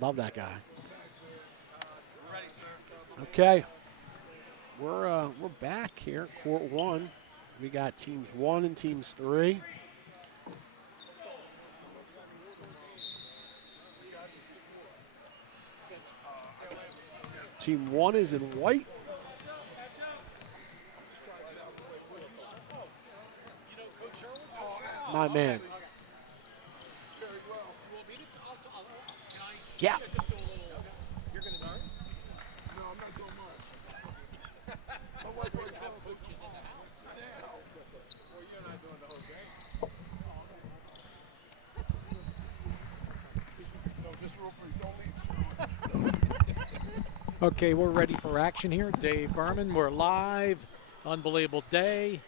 Love that guy. Okay, we're back here, court one. We got teams 1 and teams 3. Team 1 is in white. My man. Yeah. Okay, we're ready for action here. Dave Berman, we're live. Unbelievable day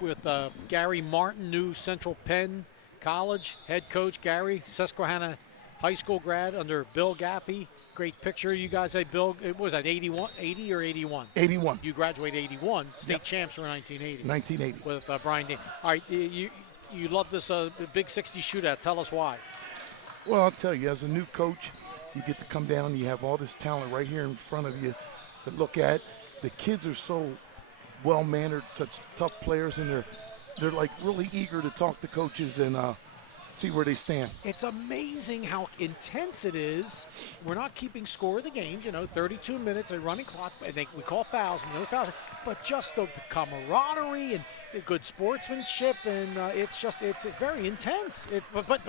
with Gary Martin, new Central Penn College head coach. Gary, Susquehanna High School grad under Bill Gaffey. Great picture. You guys had Bill, it was at 81, 80 or 81? 81. You graduated 81. State champs were 1980. 1980. With Brian Dean. All right, you love this Big 60 shootout. Tell us why. Well, I'll tell you, as a new coach, you get to come down, you have all this talent right here in front of you to look at. The kids are so well-mannered, such tough players, and they're like really eager to talk to coaches and see where they stand. It's amazing how intense it is. We're not keeping score of the games, 32 minutes, a running clock, we call fouls, no fouls, but just the camaraderie and the good sportsmanship, and it's very intense. But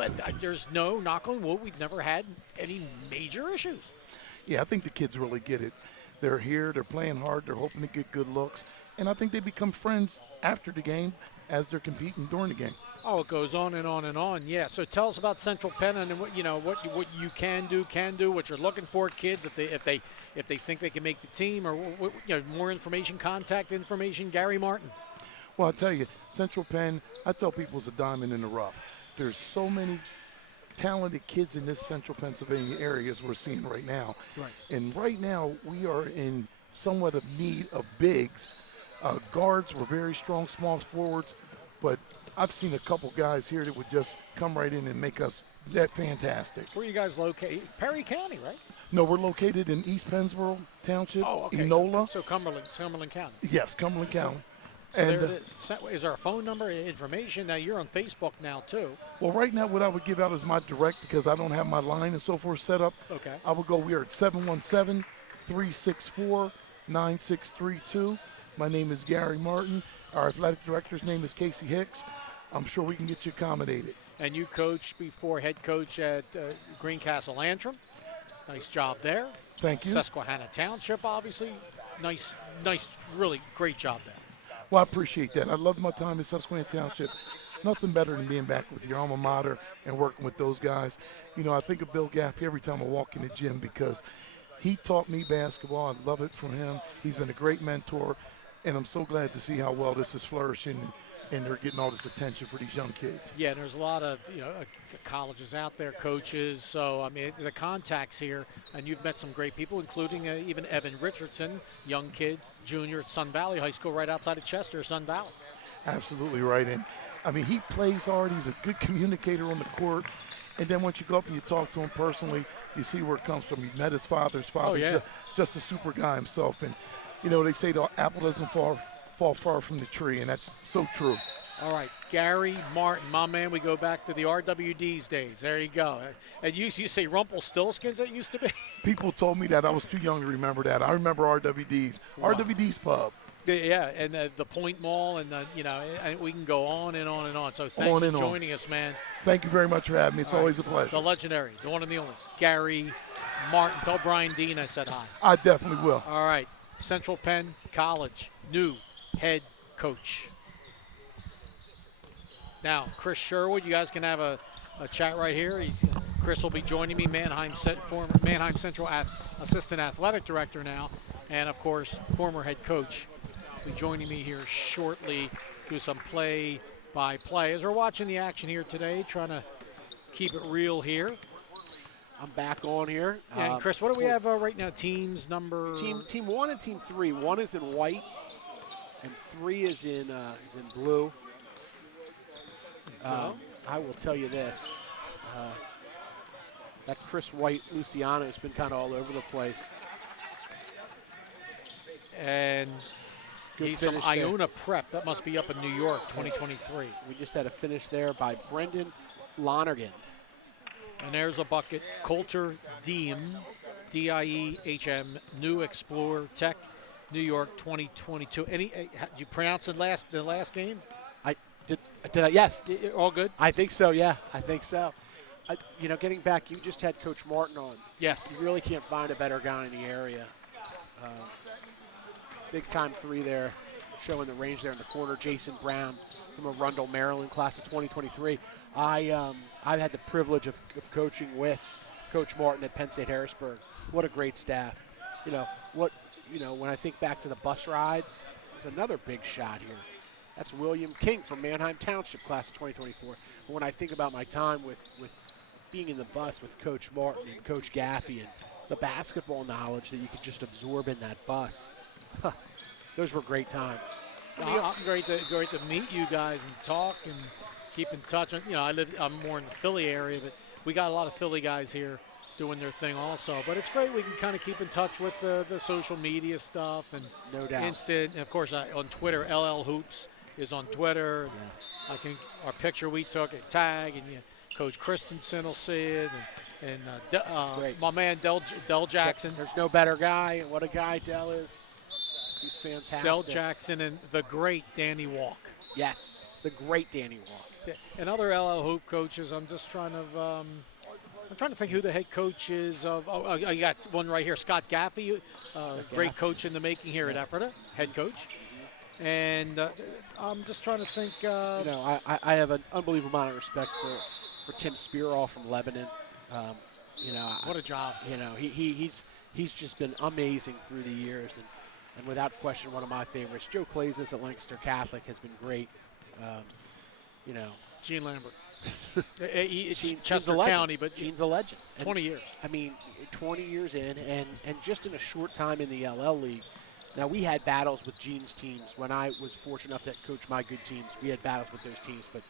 there's no, knock on wood, we've never had any major issues. Yeah, I think the kids really get it. They're here, they're playing hard, they're hoping to get good looks, and I think they become friends after the game as they're competing during the game. Oh, it goes on and on and on. Yeah. So tell us about Central Penn and what you can do, what you're looking for, kids, if they think they can make the team, or more information, contact information. Gary Martin. Well, I'll tell you, Central Penn, I tell people, is a diamond in the rough. There's so many talented kids in this Central Pennsylvania area as we're seeing right now. Right. And right now we are in somewhat of need of bigs. Guards were very strong, small forwards, but I've seen a couple guys here that would just come right in and make us that fantastic. Where are you guys located? Perry County, right? No, we're located in East Pennsboro Township, okay. Enola. So Cumberland County. Yes, Cumberland County. So and there it is. Is there a phone number, information? Now you're on Facebook now too. Well, right now what I would give out is my direct, because I don't have my line and so forth set up. Okay. We are at 717-364-9632. My name is Gary Martin. Our athletic director's name is Casey Hicks. I'm sure we can get you accommodated. And you coached before, head coach at Greencastle Antrim. Nice job there. Thank you. Susquehanna Township, obviously. Nice, really great job there. Well, I appreciate that. I love my time at Susquehanna Township. Nothing better than being back with your alma mater and working with those guys. I think of Bill Gaffey every time I walk in the gym because he taught me basketball. I love it from him. He's been a great mentor, and I'm so glad to see how well this is flourishing and they're getting all this attention for these young kids. Yeah, and there's a lot of colleges out there, coaches. So I mean, the contacts here, and you've met some great people, including even Evan Richardson, young kid, junior at Sun Valley High School, right outside of Chester, Sun Valley. Absolutely right, and I mean he plays hard. He's a good communicator on the court. And then once you go up and you talk to him personally, you see where it comes from. He met his father's father. Oh, yeah. He's just a super guy himself. And they say the apple doesn't fall far from the tree, and that's so true. All right, Gary Martin, my man. We go back to the RWD's days. There you go. And you say Rumpelstiltskins it used to be? People told me that. I was too young to remember that. I remember RWD's. Wow. RWD's pub. Yeah, and the Point Mall, and and we can go on and on and on. So thanks for joining us, man. Thank you very much for having me. It's always a pleasure. The legendary, the one and the only, Gary Martin. Tell Brian Dean I said hi. I definitely will. All right, Central Penn College, new head coach. Now, Chris Sherwood, you guys can have a chat right here. Chris will be joining me, former Manheim Central assistant athletic director now, and of course, former head coach. Will be joining me here shortly, do some play-by-play. As we're watching the action here today, trying to keep it real here. I'm back on here. And Chris, what do we have right now? Teams number? Team 1 and Team 3. 1 is in white, and 3 is in blue. I will tell you this. That Chris White Luciano has been kind of all over the place. And Good he's from finish there. Iona Prep. That must be up in New York, 2023. We just had a finish there by Brendan Lonergan. And there's a bucket. Coulter Diem, D-I-E-H-M, New Explorer Tech, New York, 2022. Did you pronounce it the last game? I did. Yes. All good? I think so. Yeah, I think so. Getting back, you just had Coach Martin on. Yes. You really can't find a better guy in the area. Big time three there, showing the range there in the corner. Jason Brown from Arundel, Maryland, class of 2023. I've had the privilege of coaching with Coach Martin at Penn State Harrisburg. What a great staff. When I think back to the bus rides, there's another big shot here. That's William King from Manheim Township, class of 2024. But when I think about my time with being in the bus with Coach Martin and Coach Gaffey and the basketball knowledge that you could just absorb in that bus, those were great times. Great to meet you guys and talk and keep in touch. I'm more in the Philly area, but we got a lot of Philly guys here doing their thing also. But it's great we can kind of keep in touch with the social media stuff and no doubt. Instant. And of course, on Twitter, LL Hoops is on Twitter. Yes. Our picture we took at Tag, and Coach Christensen will see it, and my man Del Jackson. There's no better guy. What a guy Del is. He's fantastic. Del Jackson and the great Danny Walk. Yes, the great Danny Walk. And other LL Hoop coaches. I'm just trying to. I'm trying to think who the head coach is of. You got one right here, Scott Gaffey, great coach in the making here at Ephrata, head coach. And I'm just trying to think. I have an unbelievable amount of respect for Tim Spearall from Lebanon. What a job. He's just been amazing through the years, and without question, one of my favorites. Joe Clazis at Lancaster Catholic has been great. Gene Lambert. Gene's Chester a legend. County, but Gene's a legend. 20 years. 20 years in, and just in a short time in the LL League. Now, we had battles with Gene's teams. When I was fortunate enough to coach my good teams, we had battles with those teams. But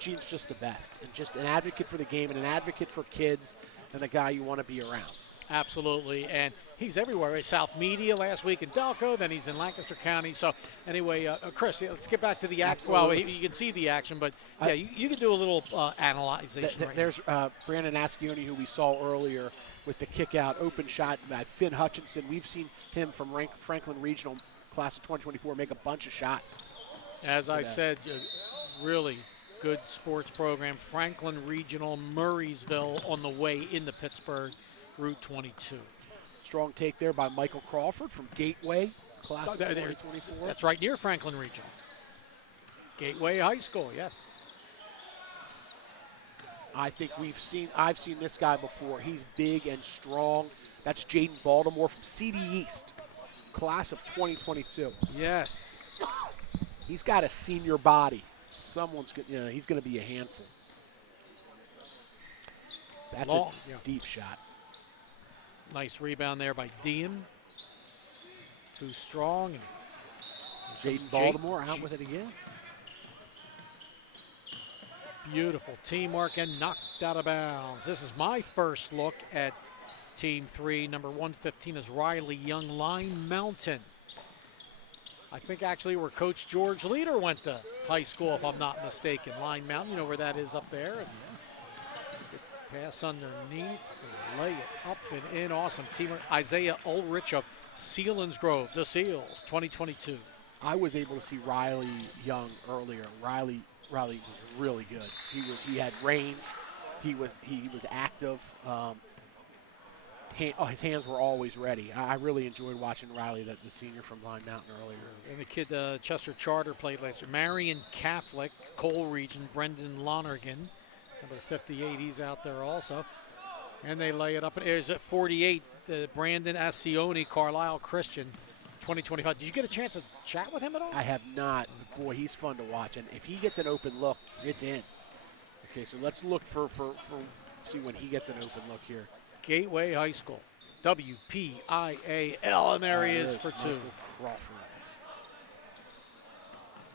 Gene's just the best, and just an advocate for the game and an advocate for kids and a guy you want to be around. Absolutely, and he's everywhere. Right? South Media last week in Delco, then he's in Lancaster County. So anyway, Chris, let's get back to the action. Well, you can see the action, but yeah, you can do a little analyzation. There's Brandon Ascioni, who we saw earlier with the kick-out open shot by Finn Hutchinson. We've seen him from Franklin Regional class of 2024 make a bunch of shots. As I said, really good sports program. Franklin Regional, Murraysville on the way into Pittsburgh. Route 22. Strong take there by Michael Crawford from Gateway, class of 2024. That's right near Franklin Regional. Gateway High School, yes. I think I've seen this guy before. He's big and strong. That's Jaden Baltimore from CD East, class of 2022. Yes. He's got a senior body. He's going to be a handful. That's a deep shot. Nice rebound there by Diem. Too strong. Jaden Baltimore out with it again. Beautiful teamwork and knocked out of bounds. This is my first look at Team 3. Number 115 is Riley Young, Line Mountain. I think actually where Coach George Leader went to high school, if I'm not mistaken. Line Mountain, you know where that is up there. Pass underneath, lay it up and in. Awesome teamwork. Isaiah Ulrich of Selinsgrove, the Seals, 2022. I was able to see Riley Young earlier. Riley was really good. He had range. He was active. His hands were always ready. I really enjoyed watching Riley, the senior from Line Mountain earlier. And the kid Chester Charter played last year. Marion Catholic, Cole Region, Brendan Lonergan. Number 58, he's out there also. And they lay it up. Is at 48, Brandon Ascioni, Carlisle Christian, 2025. Did you get a chance to chat with him at all? I have not. Boy, he's fun to watch. And if he gets an open look, it's in. Okay, so let's look for see when he gets an open look here. Gateway High School, WPIAL, and there he is for two. Crawford.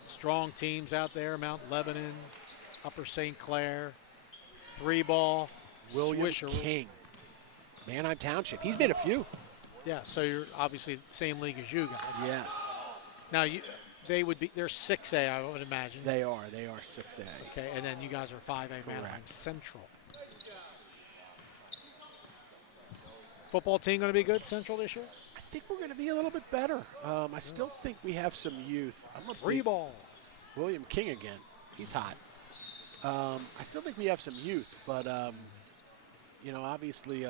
Strong teams out there, Mount Lebanon, Upper St. Clair. 3-ball, William Swisher. King Manheim Township. He's made a few. Yeah, so you're obviously the same league as you guys. Yes. Now, they're 6A, I would imagine. They are 6A. Okay, and then you guys are 5A Manheim Correct. Central. Football team going to be good, Central, this year? I think we're going to be a little bit better. I still think we have some youth. I'm a Free big ball. William King again. He's hot. I still think we have some youth, but, obviously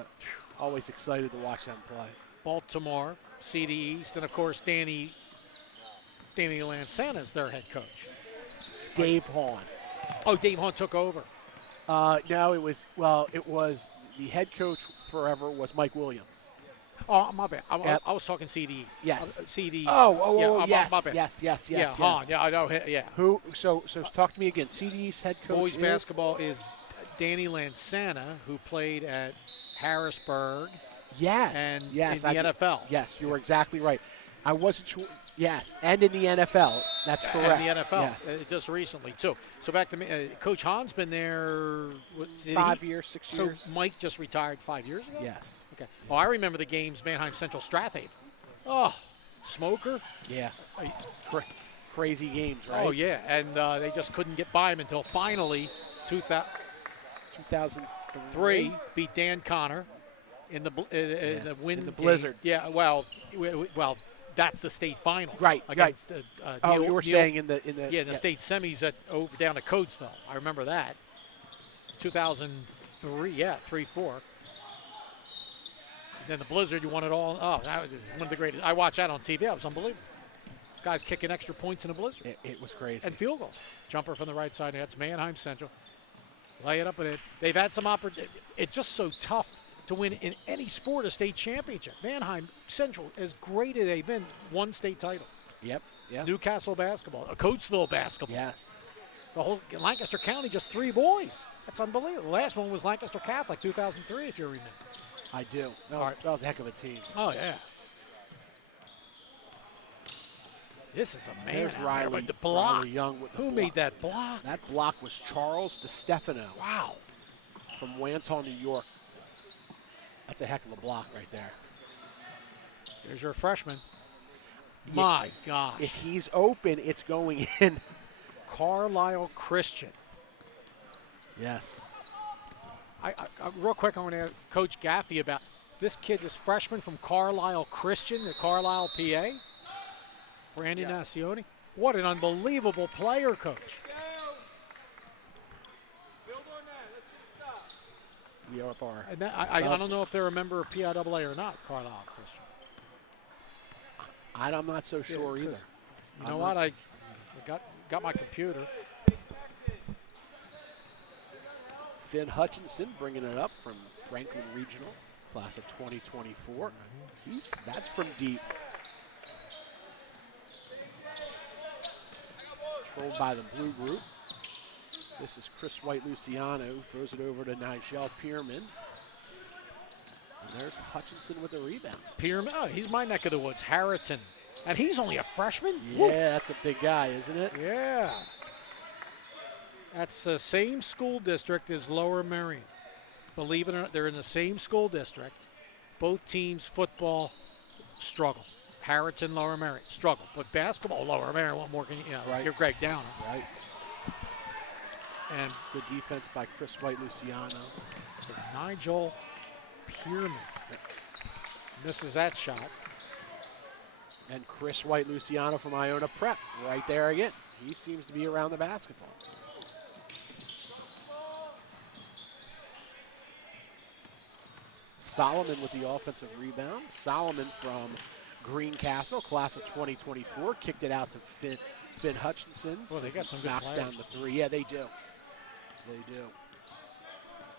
always excited to watch them play. Baltimore, CD East, and, of course, Danny Lansana is their head coach. Dave Hahn. Oh, Dave Hunt took over. No, it was the head coach forever was Mike Williams. Oh, my bad. Yep. I was talking CD East. Yes. CD East. Yes. My bad. Yes. Yeah, Hahn. Yeah, I know. Yeah. Who? So talk to me again. CD's head coach. Boys basketball is Danny Lansana, who played at Harrisburg. Yes. And in the NFL. Yes, you were exactly right. I wasn't sure. Yes, and in the NFL. That's correct. And the NFL. Yes. Just recently, too. So back to me. Coach Hahn's been there 5 years, 6 years. So Mike just retired 5 years ago? Yes. Okay. Oh, I remember the games, Manheim Central Strathaven. Oh, smoker. Yeah. Crazy games, right? Oh, yeah. And they just couldn't get by him until finally 2003 beat Dan Connor in the win in the Blizzard. Yeah, well, that's the state final. Right. Against, you were saying in the state semis over down to Codesville. I remember that. 2003, 3-4. Then the Blizzard, you won it all. Oh, that was one of the greatest. I watched that on TV. That was unbelievable. Guys kicking extra points in a Blizzard. It was crazy. And field goals. Jumper from the right side. That's Manheim Central. Lay it up in it. They've had some opportunity. It's just so tough to win in any sport a state championship. Manheim Central, as great as they've been, one state title. Yep. Newcastle basketball, Coatesville basketball. Yes. The whole Lancaster County, just 3 boys. That's unbelievable. The last one was Lancaster Catholic, 2003, if you remember. I do. That was a heck of a team. Oh, yeah. This is a man. There's Riley. The block. Riley Young with the Who block. made that block? That block was Charles DeStefano. Wow. From Wanton, New York. That's a heck of a block right there. There's your freshman. My gosh. If he's open, it's going in. Carlisle Christian. Yes. I real quick, I want to ask Coach Gaffey about this kid, this freshman from Carlisle Christian, the Carlisle, PA. Brandon Nacioni. What an unbelievable player, Coach. EFR. And I don't know if they're a member of PIAA or not, Carlisle Christian. I'm not so sure either. You know what? I got my computer. Finn Hutchinson bringing it up from Franklin Regional, class of 2024. That's from deep. Controlled by the blue group. This is Chris White-Luciano, who throws it over to Nigel Pierman. And there's Hutchinson with the rebound. Pierman, he's my neck of the woods. Harriton. And he's only a freshman? Yeah, Woo. that's a big guy, isn't it? Yeah. That's the same school district as Lower Merion. Believe it or not, they're in the same school district. Both teams, football, struggle. Harriton, Lower Merion, struggle. But basketball, Lower Merion, what more can you, right. You're Greg Downer. Right. And good defense by Chris White-Luciano. Nigel Pierman misses that shot. And Chris White-Luciano from Iona Prep right there again. He seems to be around the basketball. Solomon with the offensive rebound. Solomon from Greencastle, class of 2024, kicked it out to Finn Hutchinson. Well, they got some good knocks players. down the three. Yeah, they do. They do.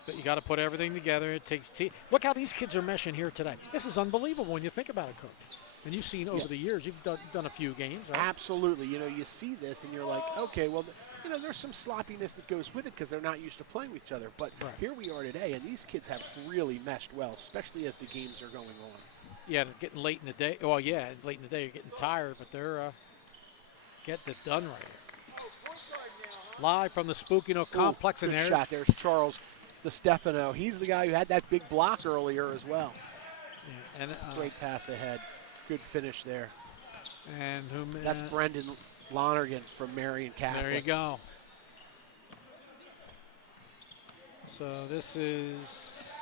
But you got to put everything together. It takes look how these kids are meshing here today. This is unbelievable when you think about it, Coach. And you've seen over the years, you've done a few games, right? Absolutely. You know, you see this and you're like, okay, well, you know, there's some sloppiness that goes with it because they're not used to playing with each other. But here we are today, and these kids have really meshed well, especially as the games are going on. Yeah, and getting late in the day. Well, yeah, late in the day you're getting tired, but they're getting it done right here. Live from the Spokane Complex in good there. shot. There's Charles DeStefano. He's the guy who had that big block earlier as well. Yeah, and Great pass ahead. Good finish there. And whom? That's Brendan Lonergan from Marion Catholic. There you go. So this is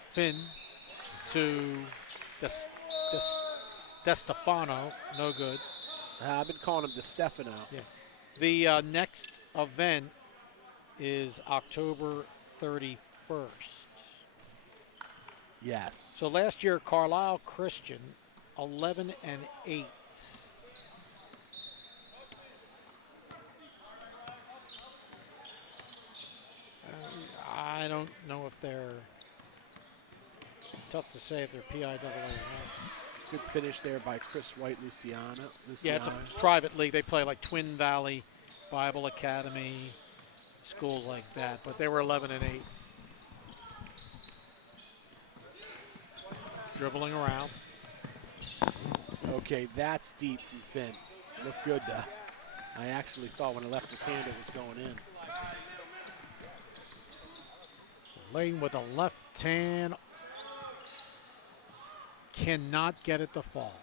Finn to DeStefano. No good. I've been calling him DeStefano. Yeah. The next event is October 31st. Yes. So last year, Carlisle Christian, 11-8. I don't know if they're tough to say if they're PIAA or not. Good finish there by Chris White, Luciana. Yeah, it's a private league. They play like Twin Valley Bible Academy, schools like that. But they were 11-8. Dribbling around. Okay, that's deep from Finn. Looked good, though. I actually thought when I left his hand it was going in. Lane with a left hand. Cannot get it to fall.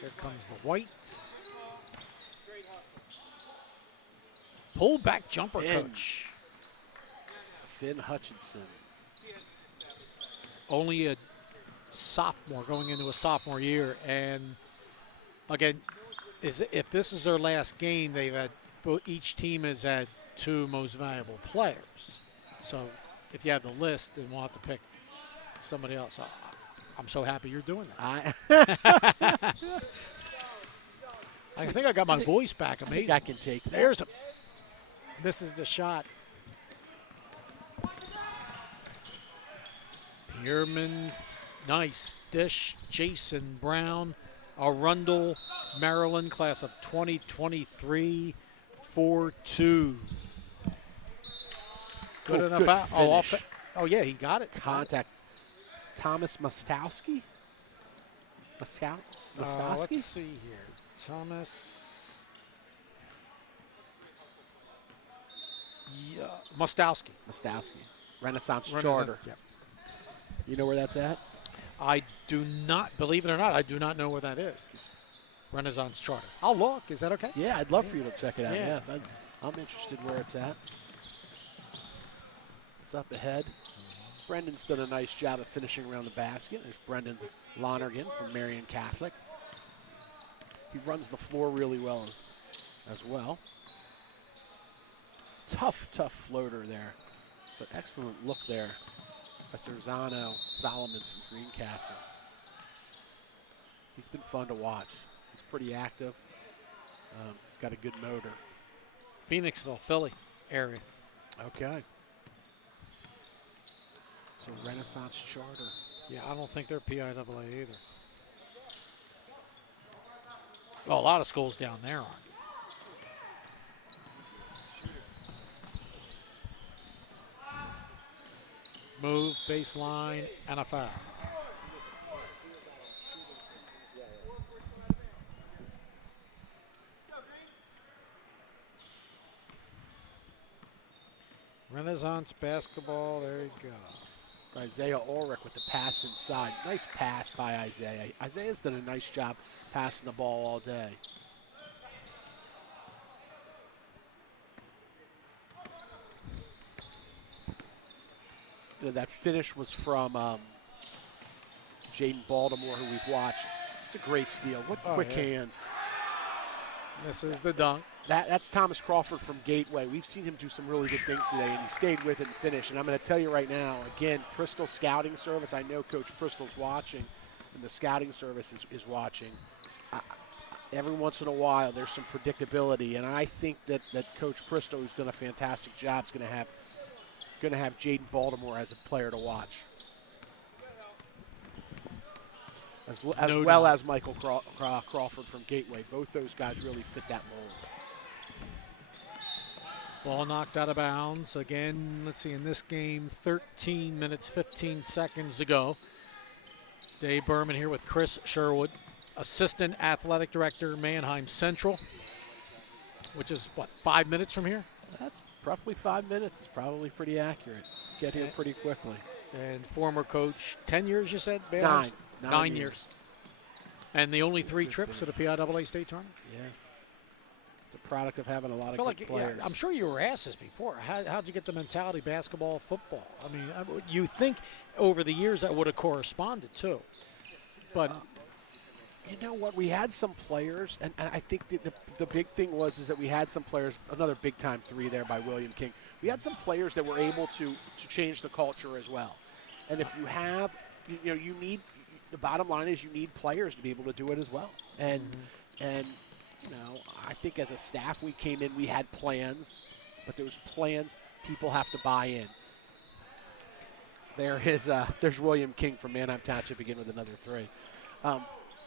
Here comes the white. Pull back jumper, Finn. coach. Finn Hutchinson. Only a sophomore going into a sophomore year. And again, if this is their last game, they've had each team has had 2 most valuable players. So if you have the list, then we'll have to pick somebody else. I'm so happy you're doing that. I think I got my voice back. Amazing. I can take that. There's a. This is the shot. Pierman, nice dish. Jason Brown, Arundel, Maryland, class of 2023, 4-2. Good enough. Good finish. Oh, yeah, he got it. Contact. Thomas Mostowski? Mostowski? Let's see here. Thomas. Yeah, Mostowski. Mostowski. Renaissance Charter. Yep. You know where that's at? I do not, believe it or not, I do not know where that is. Renaissance Charter. I'll look. Is that okay? Yeah, I'd love for you to check it out. Yeah. Yes, I'm interested where it's at. It's up ahead. Brendan's done a nice job of finishing around the basket. There's Brendan Lonergan from Marion Catholic. He runs the floor really well as well. Tough floater there, but excellent look there by Serzano Solomon from Greencastle. He's been fun to watch. He's pretty active. He's got a good motor. Phoenixville, Philly area. Okay. So Renaissance Charter. Yeah, I don't think they're PIAA either. Well, a lot of schools down there aren't. Move, baseline, and a foul. Renaissance basketball, there you go. It's Isaiah Ulrich with the pass inside. Nice pass by Isaiah. Isaiah's done a nice job passing the ball all day. You know, that finish was from Jaden Baltimore, who we've watched. It's a great steal. What quick hands. This is the dunk. That's Thomas Crawford from Gateway. We've seen him do some really good things today, and he stayed with it and finished. And I'm going to tell you right now, again, Bristol Scouting Service, I know Coach Bristol's watching, and the Scouting Service is watching. Every once in a while, there's some predictability, and I think that Coach Bristol, who's done a fantastic job, is going to have Jaden Baltimore as a player to watch. As well as Michael Crawford from Gateway. Both those guys really fit that mold. Ball knocked out of bounds. Again, let's see, in this game, 13 minutes, 15 seconds to go. Dave Berman here with Chris Sherwood, Assistant Athletic Director, Manheim Central. which is, what, 5 minutes from here? That's roughly 5 minutes. It's probably pretty accurate. Get here pretty quickly. And former coach, 10 years, you said? Nine. 9 years. And the only 3 trips to the PIAA state tournament? Yeah. It's a product of having a lot of good like, players. Yeah, I'm sure you were asked this before. How'd you get the mentality, basketball, football? I mean, you think over the years that would have corresponded too. But you know what? We had some players, and I think the big thing was that we had some players, another big-time 3 there by William King. We had some players that were able to change the culture as well. And if you have, you need, the bottom line is you need players to be able to do it as well. And I think as a staff we came in, we had plans, but those plans people have to buy in. There's William King from Manheim Township again with another 3.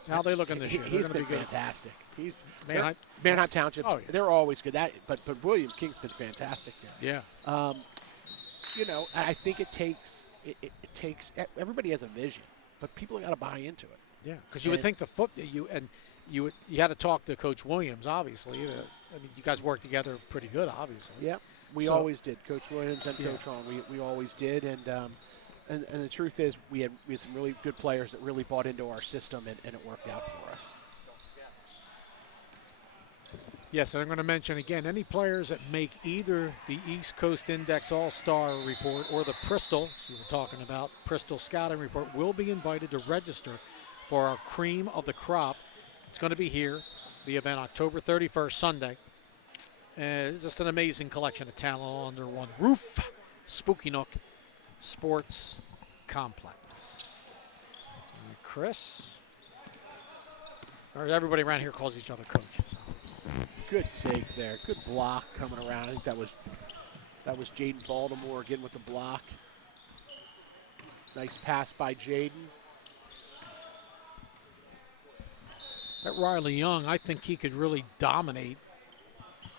how are they looking this year? He's been fantastic. Manheim Township, they're always good. But William King's been fantastic here. Yeah. I think it takes everybody has a vision, but people got to buy into it. Yeah, because you would think you had to talk to Coach Williams, obviously. I mean, you guys work together pretty good, obviously. Yeah, we always did. Coach Williams and Coach Hahn, we always did. And the truth is, we had some really good players that really bought into our system, and it worked out for us. Yes, and I'm going to mention again, any players that make either the East Coast Index All-Star Report or the Bristol, we were talking about, Bristol Scouting Report, will be invited to register for our Cream of the Crop. It's going to be here, the event October 31st, Sunday. Just an amazing collection of talent all under one roof. Spooky Nook Sports Complex. And Chris, or everybody around here calls each other Coach. So. Good take there. Good block coming around. I think that was Jaden Baltimore again with the block. Nice pass by Jaden. That Riley Young, I think he could really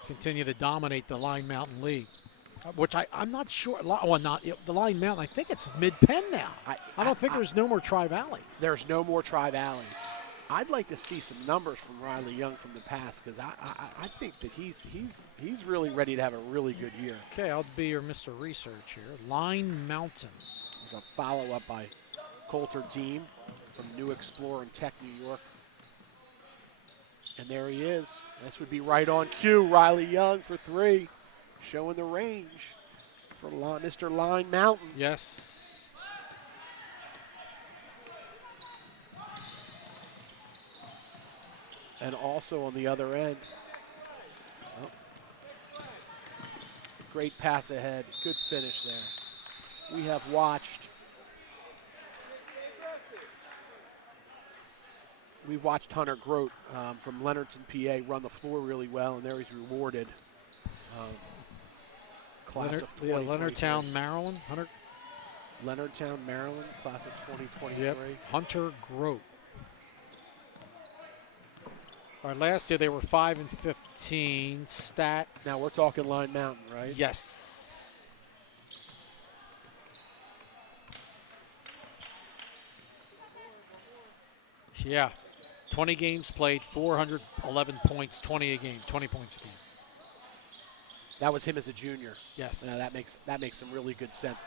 continue to dominate the Line Mountain League, which I'm not sure. Well, not the Line Mountain. I think it's mid-Penn now. I don't think there's no more Tri-Valley. There's no more Tri-Valley. I'd like to see some numbers from Riley Young from the past, because I think that he's really ready to have a really good year. Okay, I'll be your Mr. Research here. Line Mountain. There's a follow-up by Coulter Deem from New Explorer in Tech, New York. And there he is. This would be right on cue. Riley Young for 3, showing the range for Mr. Line Mountain. Yes. And also on the other end, great pass ahead, good finish there. We have watched Hunter Grote from Leonardton, PA, run the floor really well, and there he's rewarded. Class of 2023. Leonardtown, Maryland. Leonardtown, Maryland, class of 2023. Yep. Hunter Grote. All right, last year they were 5-15 stats. Now we're talking Line Mountain, right? Yes. Yeah. 20 games played, 411 points, 20 a game, 20 points a game. That was him as a junior. Yes. That makes some really good sense.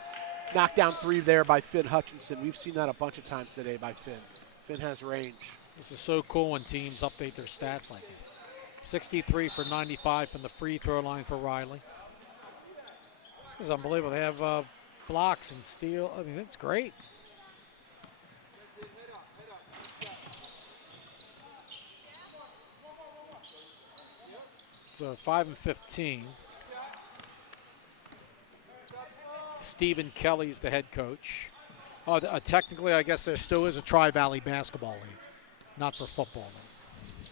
Knockdown 3 there by Finn Hutchinson. We've seen that a bunch of times today by Finn. Finn has range. This is so cool when teams update their stats like this. 63 for 95 from the free throw line for Riley. This is unbelievable. They have blocks and steal. I mean, it's great. It's 5-15. Stephen Kelly's the head coach. Technically, I guess there still is a Tri-Valley basketball league. Not for football, though.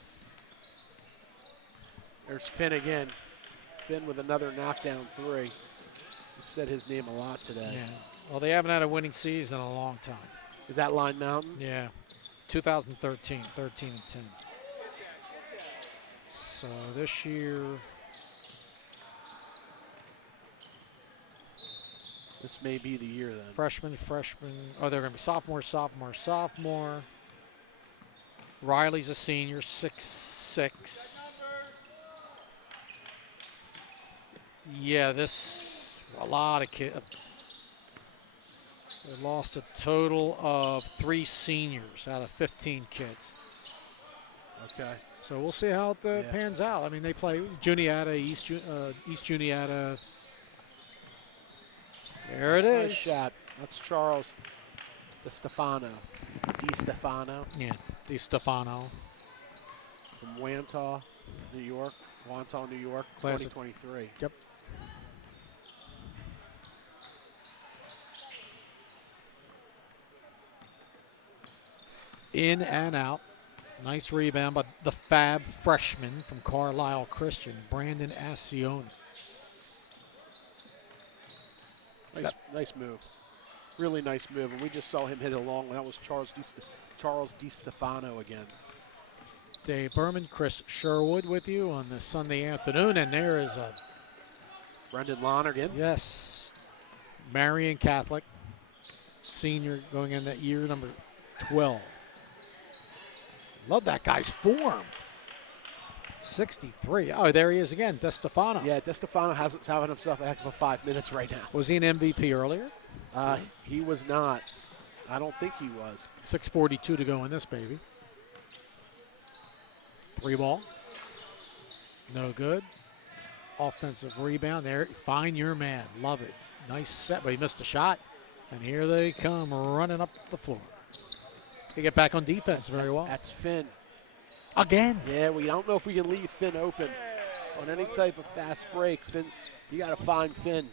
There's Finn again. Finn with another knockdown 3. We've said his name a lot today. Yeah. Well, they haven't had a winning season in a long time. Is that Line Mountain? Yeah. 2013, 13-10. So this year, this may be the year then. freshman. Oh, they're going to be sophomore. Riley's a senior, 6'6". Yeah, this a lot of kids. They lost a total of 3 seniors out of 15 kids. Okay. So we'll see how it Yeah. pans out. I mean, they play Juniata, East Juniata. There it is. Nice shot. That's Charles Di Stefano Yeah, Di Stefano. from Wantagh, New York. Wantagh, New York, Class of- 2023. Yep. In and out. Nice rebound by the fab freshman from Carlisle Christian, Brandon Ascione. Nice move. Really nice move. And we just saw him hit it long. That was Charles Di Stefano again. Dave Berman, Chris Sherwood with you on this Sunday afternoon. And there is a, Brendan Lonergan. yes, Marian Catholic, senior going in that year number 12. Love that guy's form. 63. Oh, there he is again, Di Stefano. Yeah, Di Stefano has having himself a heck of a 5 minutes right now. Was he an MVP earlier? He was not. I don't think he was. 6:42 to go in this baby. 3 ball. No good. Offensive rebound there. Find your man. Love it. Nice set, but he missed a shot. And here they come running up the floor. They get back on defense very well. That's Finn. Again. Yeah, we don't know if we can leave Finn open on any type of fast break. Finn, you got to find Finn.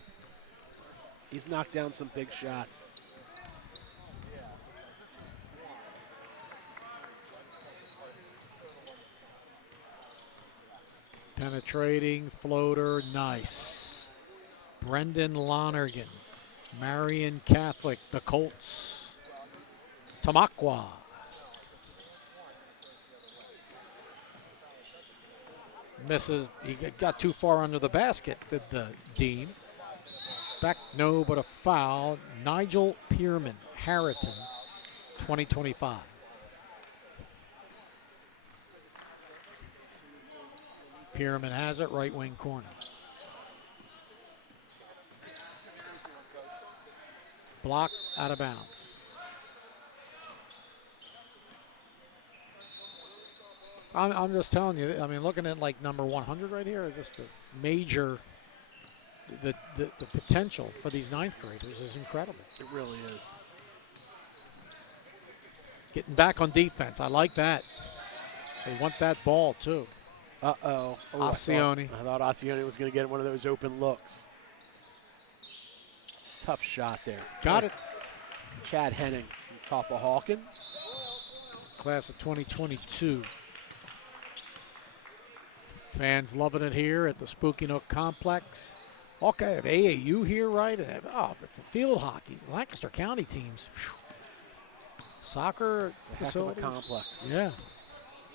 He's knocked down some big shots. Penetrating floater, nice. Brendan Lonergan, Marian Catholic, the Colts. Tamaqua. Misses, he got too far under the basket, did the Dean. Back, no, but a foul. Nigel Pierman, Harriton, 2025. Pierman has it, right wing corner. Block out of bounds. I'm just telling you, I mean, looking at like number 100 right here, just a major, the potential for these 9th graders is incredible. It really is. Getting back on defense, I like that. They want that ball too. Uh-oh. Ascione. I thought Ascione was going to get one of those open looks. Tough shot there. Got it. Chad Henning from Topahawken. Class of 2022. Fans loving it here at the Spooky Nook Complex. Okay, have AAU here, right? For field hockey, Lancaster County teams. Whew. Soccer It's a heck of a facilities. complex. Yeah.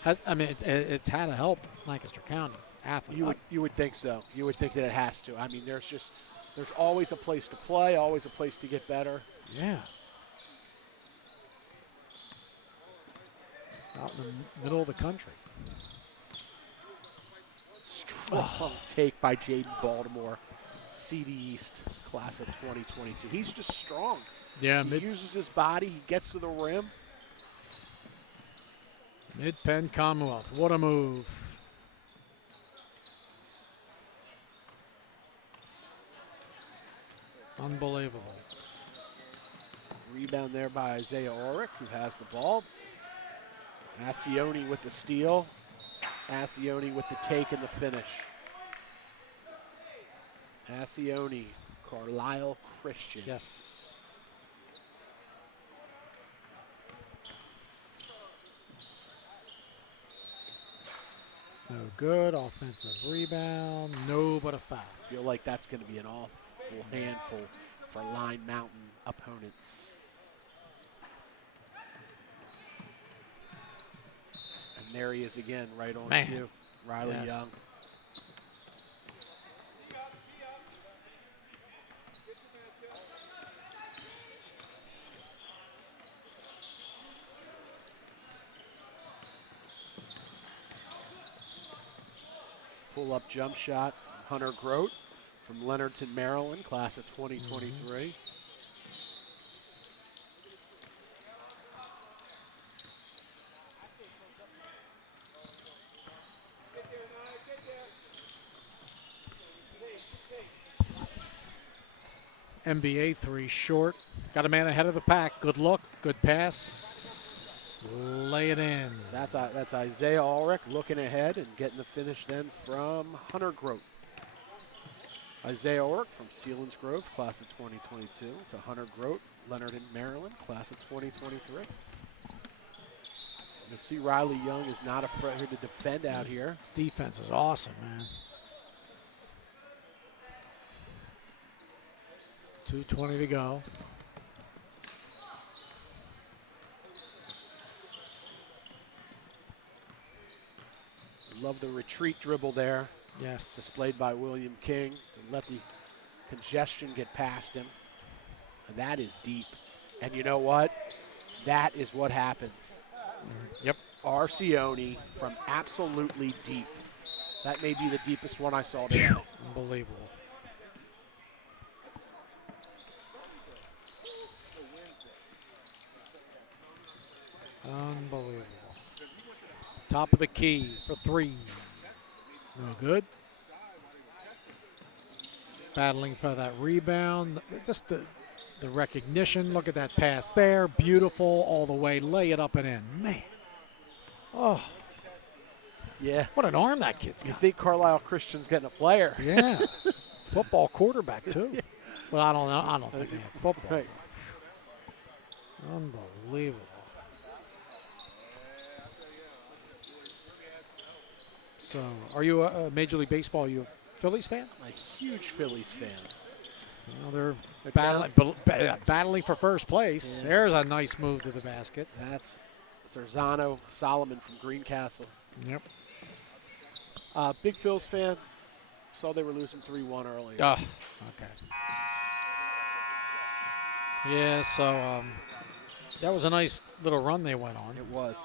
It's had to help Lancaster County athletes. You would think so. You would think that it has to. I mean, there's always a place to play, always a place to get better. Yeah. Out in the middle of the country. Strong take by Jaden Baltimore. CD East, class of 2022. He's just strong. Yeah, He uses his body. He gets to the rim. Mid-Penn Commonwealth. What a move. Unbelievable. Rebound there by Isaiah Ulrich, who has the ball. Ascione with the steal. Ascione with the take and the finish. Ascione, Carlisle Christian. Yes. No good. Offensive rebound. No, but a foul. Feel like that's going to be an awful handful for Line Mountain opponents. And there he is again, right on Man. cue. Riley Yes. Young. Pull-up jump shot from Hunter Grote from Leonardton, Maryland, class of 2023. NBA 3 short. Got a man ahead of the pack. Good look. Good pass. Lay it in. That's Isaiah Ulrich looking ahead and getting the finish then from Hunter Grote. Isaiah Ulrich from Selinsgrove, class of 2022, to Hunter Grote, Leonardton, Maryland, class of 2023. You'll see Riley Young is not afraid to defend out here. Defense is awesome, man. 2:20 to go. Love the retreat dribble there, Yes. displayed by William King to let the congestion get past him. And that is deep. And you know what? That is what happens. Yep. Arcioni from absolutely deep. That may be the deepest one I saw today. Unbelievable. Unbelievable. Top of the key for 3. No good. Battling for that rebound. Just the recognition. Look at that pass there. Beautiful all the way. Lay it up and in. Man. Oh, Yeah. what an arm that kid's You got. think Carlisle Christian's getting a player. Yeah. Football quarterback, too. Well, I don't know. I don't think they have football. Right. Unbelievable. So, are you a Major League Baseball? Are you a Phillies fan? A huge Phillies fan. Well, they're They're battling for first place. Yes. There's a nice move to the basket. That's Zerzano Solomon from Greencastle. Yep. Big Phil's fan. Saw they were losing 3-1 early. Oh, okay. Yeah, so that was a nice little run they went on. It was.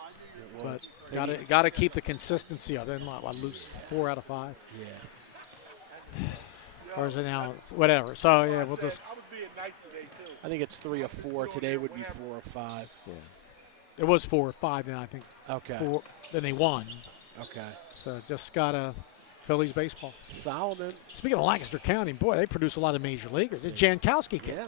It was. But got to keep the consistency of it. Didn't lose 4 out of 5. Yeah. Or is it now? Whatever. So, yeah, we'll just. I think it's 3 or 4. Today would be 4 or 5. Yeah. It was 4 or 5, then I think Okay. 4. Then they won. Okay. So just got a Phillies baseball. Solomon. Speaking of Lancaster County, boy, they produce a lot of major leaguers. The Jankowski kid. Yeah.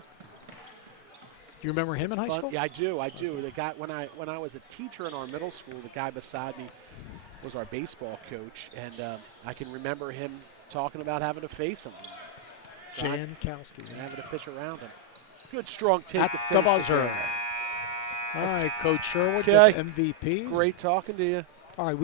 You remember him in high Fun. school? Yeah, I do. I do. The guy when I was a teacher in our middle school, the guy beside me was our baseball coach, and I can remember him talking about having to face him. Jankowski. And having to pitch around him. Good strong take At to the finish the buzzer. game. All right, Coach Sherwood, Okay. the MVP. Great talking to you. All right, we got